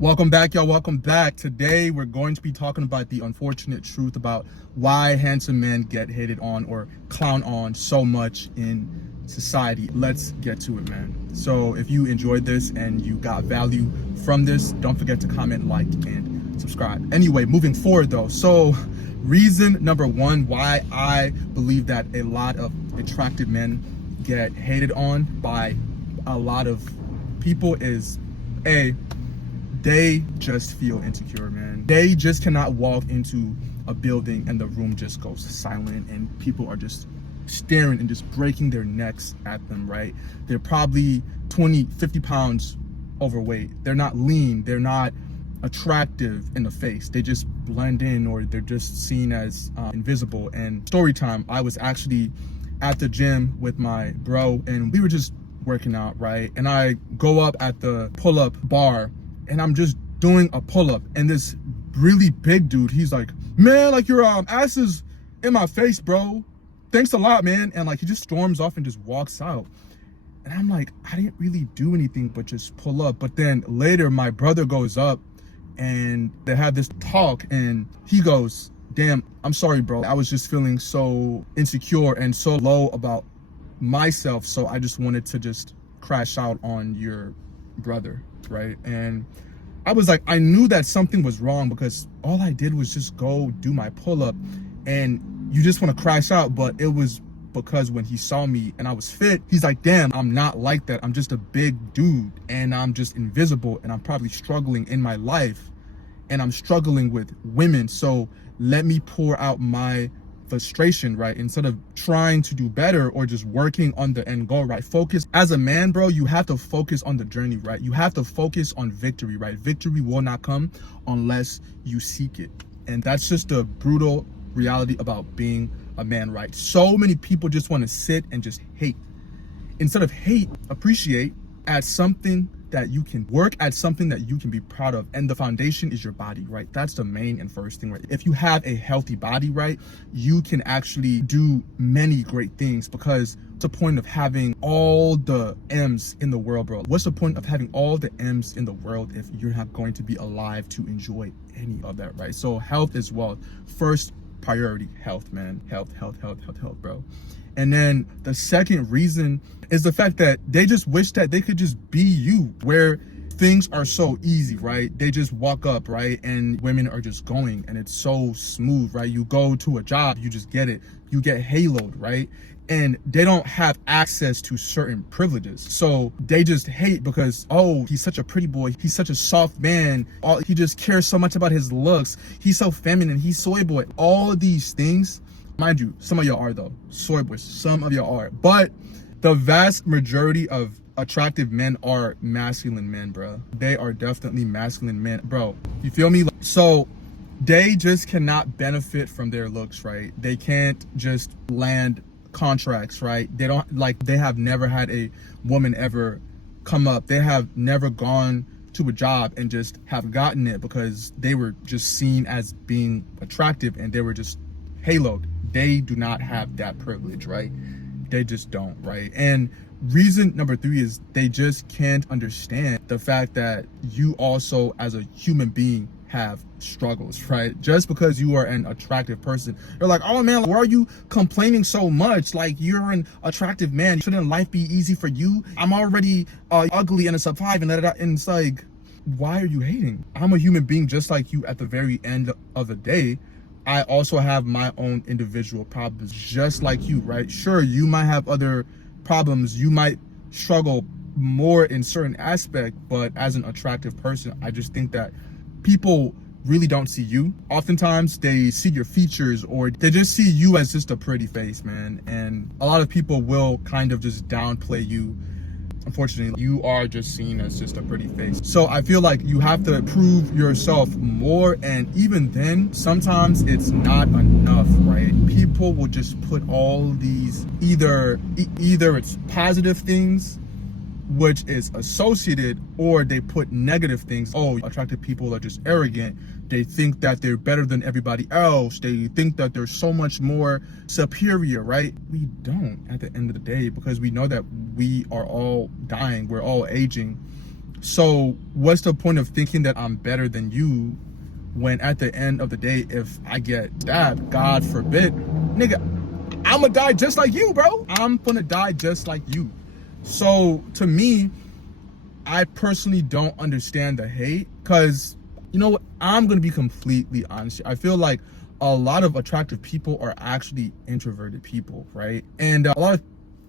Welcome back, y'all. Welcome back. Today, we're going to be talking about the unfortunate truth about why handsome men get hated on or clown on so much in society. Let's get to it, man. So if you enjoyed this and you got value from this, don't forget to comment, like, and subscribe. Anyway, moving forward though. So reason number one why I believe that a lot of attractive men get hated on by a lot of people is they just feel insecure, man. They just cannot walk into a building and the room just goes silent and people are just staring and just breaking their necks at them, right? They're probably 20, 50 pounds overweight. They're not lean. They're not attractive in the face. They just blend in, or they're just seen as invisible. And story time, I was actually at the gym with my bro and we were just working out, right? And I go up at the pull-up bar and I'm just doing a pull-up, and this really big dude, he's like, man, like your ass is in my face, bro. Thanks a lot, man. And like he just storms off and just walks out. And I'm like, I didn't really do anything but just pull up. But then later my brother goes up and they have this talk and he goes, damn, I'm sorry, bro. I was just feeling so insecure and so low about myself. So I just wanted to just crash out on your brother, right? And I was like, I knew that something was wrong because all I did was just go do my pull-up, and you just want to crash out. But it was because when he saw me and I was fit, he's like, damn, I'm not like that. I'm just a big dude and I'm just invisible and I'm probably struggling in my life and I'm struggling with women. So let me pour out my frustration, right? Instead of trying to do better or just working on the end goal, right? Focus. As a man, bro, you have to focus on the journey, right? You have to focus on victory, right? Victory will not come unless you seek it. And that's just the brutal reality about being a man, right? So many people just want to sit and just hate. Instead of hate, appreciate, at something that you can work at, something that you can be proud of. And the foundation is your body, right? That's the main and first thing, right? If you have a healthy body, right, you can actually do many great things. Because what's the point of having all the M's in the world, bro? What's the point of having all the M's in the world if you're not going to be alive to enjoy any of that, right? So health is wealth. First priority, health, man. Health, bro. And then the second reason is the fact that they just wish that they could just be you, where things are so easy, right? They just walk up, right? And women are just going and it's so smooth, right? You go to a job, you just get it. You get haloed, right? And they don't have access to certain privileges. So they just hate because, oh, he's such a pretty boy. He's such a soft man. He just cares so much about his looks. He's so feminine. He's soy boy. All of these things. Mind you, some of y'all are though. Soy boys, some of y'all are. But the vast majority of attractive men are masculine men, bro. They are definitely masculine men, bro. You feel me? So they just cannot benefit from their looks, right? They can't just land contracts, right? They have never had a woman ever come up. They have never gone to a job and just have gotten it because they were just seen as being attractive and they were just haloed. They do not have that privilege, right? They just don't, right? And reason number three is they just can't understand the fact that you also, as a human being, have struggles, right? Just because you are an attractive person, they're like, oh man, why are you complaining so much? Like, you're an attractive man. Shouldn't life be easy for you? I'm already ugly and a sub 5 and that. And it's like, why are you hating? I'm a human being just like you. At the very end of the day, I also have my own individual problems just like you, right? Sure, you might have other problems. You might struggle more in certain aspect, but as an attractive person, I just think that people really don't see you. Oftentimes they see your features or they just see you as just a pretty face, man. And a lot of people will kind of just downplay you. Unfortunately, you are just seen as just a pretty face. So I feel like you have to prove yourself more, and even then, sometimes it's not enough, right? People will just put all these, either it's positive things, which is associated, or they put negative things. Oh, attractive people are just arrogant. They think that they're better than everybody else. They think that they're so much more superior, right? We don't at the end of the day, because we know that we are all dying. We're all aging. So what's the point of thinking that I'm better than you when at the end of the day, if I get stabbed, God forbid, nigga, I'm gonna die just like you, bro. I'm gonna die just like you. So to me, I personally don't understand the hate, because you know what? I'm gonna be completely honest. I feel like a lot of attractive people are actually introverted people, right? And a lot of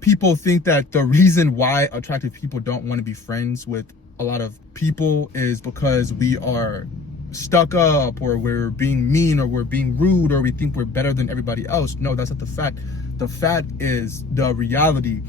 people think that the reason why attractive people don't want to be friends with a lot of people is because we are stuck up, or we're being mean, or we're being rude, or we think we're better than everybody else. No, that's not the fact. The fact is, the reality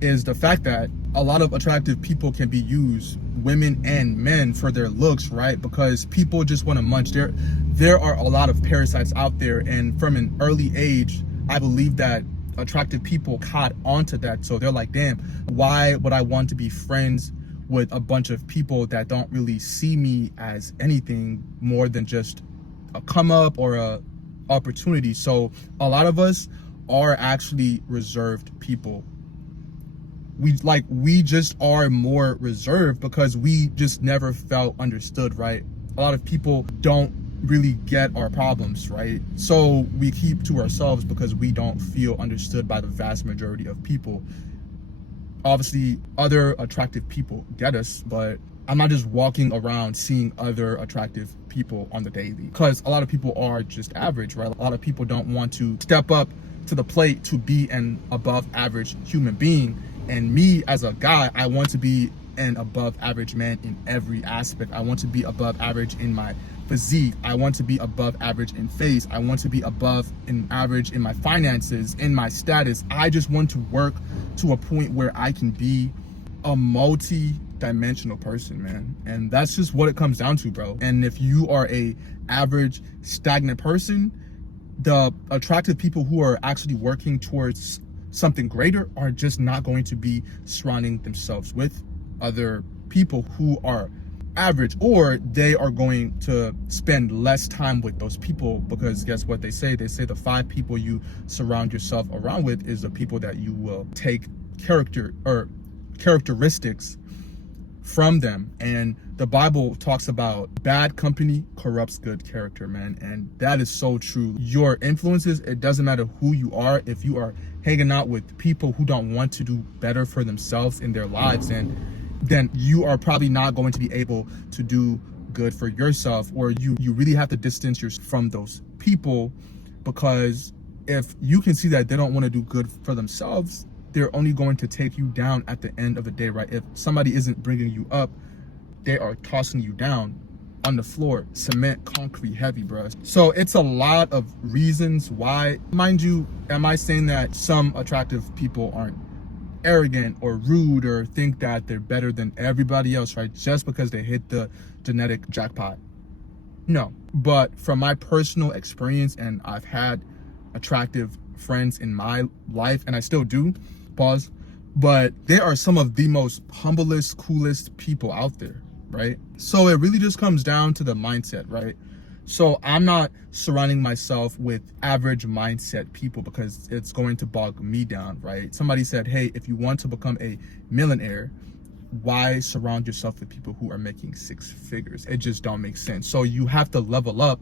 is the fact that a lot of attractive people can be used, women and men, for their looks, right? Because people just want to munch. There are a lot of parasites out there, and from an early age, I believe that attractive people caught onto that. So they're like, damn, why would I want to be friends with a bunch of people that don't really see me as anything more than just a come up or a opportunity? So a lot of us are actually reserved people. We just are more reserved because we just never felt understood, right? A lot of people don't really get our problems, right? So we keep to ourselves because we don't feel understood by the vast majority of people. Obviously, other attractive people get us, but I'm not just walking around seeing other attractive people on the daily, because a lot of people are just average, right? A lot of people don't want to step up to the plate to be an above average human being. And me as a guy, I want to be an above average man in every aspect. I want to be above average in my physique. I want to be above average in face. I want to be above in average in my finances, in my status. I just want to work to a point where I can be a multi-dimensional person, man. And that's just what it comes down to, bro. And if you are a average, stagnant person, the attractive people who are actually working towards something greater are just not going to be surrounding themselves with other people who are average, or they are going to spend less time with those people, because guess what they say? They say the 5 people you surround yourself around with is the people that you will take characteristics from them. And the Bible talks about bad company corrupts good character, man. And that is so true. Your influences, it doesn't matter who you are. If you are hanging out with people who don't want to do better for themselves in their lives, and then you are probably not going to be able to do good for yourself, or you really have to distance yourself from those people, because if you can see that they don't want to do good for themselves, they're only going to take you down at the end of the day, right? If somebody isn't bringing you up, they are tossing you down on the floor, cement, concrete heavy, bro. So it's a lot of reasons why. Mind you, am I saying that some attractive people aren't arrogant or rude or think that they're better than everybody else, right? Just because they hit the genetic jackpot? No. But from my personal experience, and I've had attractive friends in my life, and I still do, pause, but they are some of the most humblest, coolest people out there, right? So it really just comes down to the mindset, right? So I'm not surrounding myself with average mindset people because it's going to bog me down, right? Somebody said, hey, if you want to become a millionaire, why surround yourself with people who are making 6 figures? It just don't make sense. So you have to level up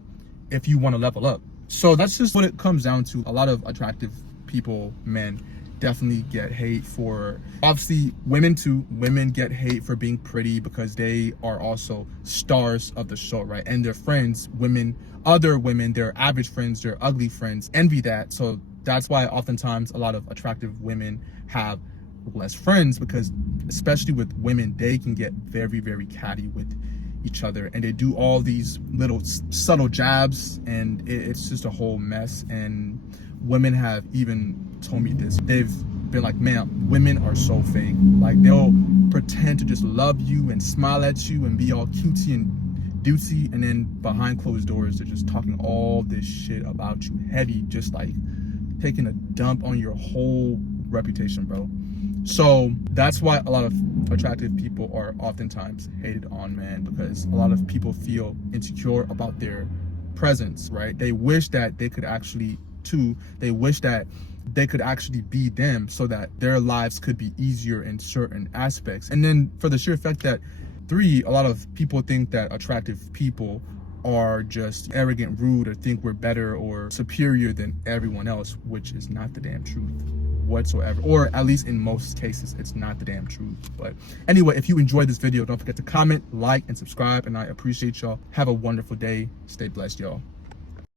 if you want to level up. So that's just what it comes down to. A lot of attractive people, men, definitely get hate for, obviously women too. Women get hate for being pretty because they are also stars of the show, right? And their friends, other women, their average friends, their ugly friends envy that. So that's why oftentimes a lot of attractive women have less friends, because especially with women, they can get very, very catty with each other, and they do all these little subtle jabs, and it's just a whole mess. And women have even told me this. They've been like, man, women are so fake. Like, they'll pretend to just love you and smile at you and be all cutesy and dootsy, and then behind closed doors they're just talking all this shit about you heavy, just like taking a dump on your whole reputation, bro. So that's why a lot of attractive people are oftentimes hated on, man, because a lot of people feel insecure about their presence, right? They wish that they could actually be them, so that their lives could be easier in certain aspects. And then for the sheer fact that 3, a lot of people think that attractive people are just arrogant, rude, or think we're better or superior than everyone else, which is not the damn truth whatsoever, or at least in most cases it's not the damn truth. But anyway, if you enjoyed this video, don't forget to comment, like, and subscribe, and I appreciate y'all. Have a wonderful day. Stay blessed, y'all.